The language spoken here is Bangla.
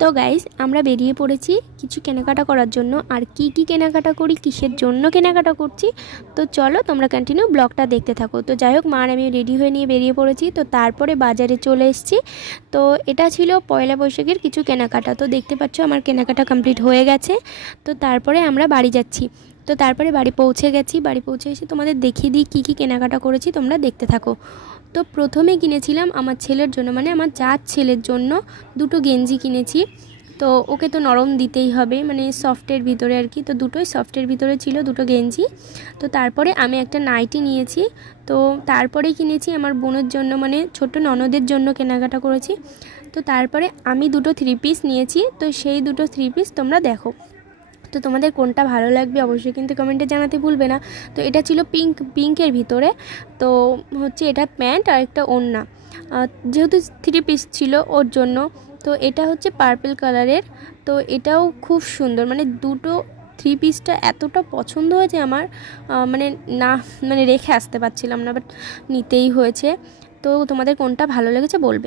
তো গাইস, আমরা বেরিয়ে পড়েছি কিছু কেনাকাটা করার জন্য। আর কি কি কেনাকাটা করি, কিসের জন্য কেনাকাটা করছি, তো চলো তোমরা কন্টিনিউ ব্লগটা দেখতে থাকো। তো যাই হোক, মা আর আমি রেডি হয়ে নিয়ে বেরিয়ে পড়েছি। তো তারপরে বাজারে চলে এসেছি। তো এটা ছিল পয়লা বৈশাখের কিছু কেনাকাটা। তো দেখতে পাচ্ছ আমার কেনাকাটা কমপ্লিট হয়ে গেছে। তো তারপরে আমরা বাড়ি যাচ্ছি। তো তারপরে বাড়ি পৌঁছে গেছি। বাড়ি পৌঁছে এসে তোমাদের দেখিয়ে দিই কী কী কেনাকাটা করেছি, তোমরা দেখতে থাকো। তো প্রথমে কিনেছিলাম আমার ছেলের জন্য, মানে আমার জাত ছেলের জন্য দুটো গেঞ্জি কিনেছি। তো ওকে তো নরম দিতেই হবে, মানে সফটের ভিতরে আর কি। তো দুটোই সফটের ভিতরে ছিল দুটো গেঞ্জি। তো তারপরে আমি একটা নাইটি নিয়েছি। তো তারপরে কিনেছি আমার বোনের জন্য, মানে ছোট ননদের জন্য কেনাকাটা করেছি। তো তারপরে আমি দুটো থ্রি পিস নিয়েছি। তো সেই দুটো থ্রি পিস তোমরা দেখো। তো তোমাদের কোনটা ভালো লাগবে অবশ্যই কিন্তু কমেন্টে জানাতে ভুলবে না। তো এটা ছিল পিঙ্কের ভিতরে। তো হচ্ছে এটা প্যান্ট আর একটা ওড়না, যেহেতু থ্রি পিস ছিল ওর জন্য। তো এটা হচ্ছে পার্পল কালারের। তো এটাও খুব সুন্দর, মানে দুটো থ্রি পিসটা এতটা পছন্দ হয়েছে আমার, মানে না, মানে রেখে আসতে পারছিলাম না, বাট নিতেই হয়েছে। তো তোমাদের কোনটা ভালো লেগেছে বলবে।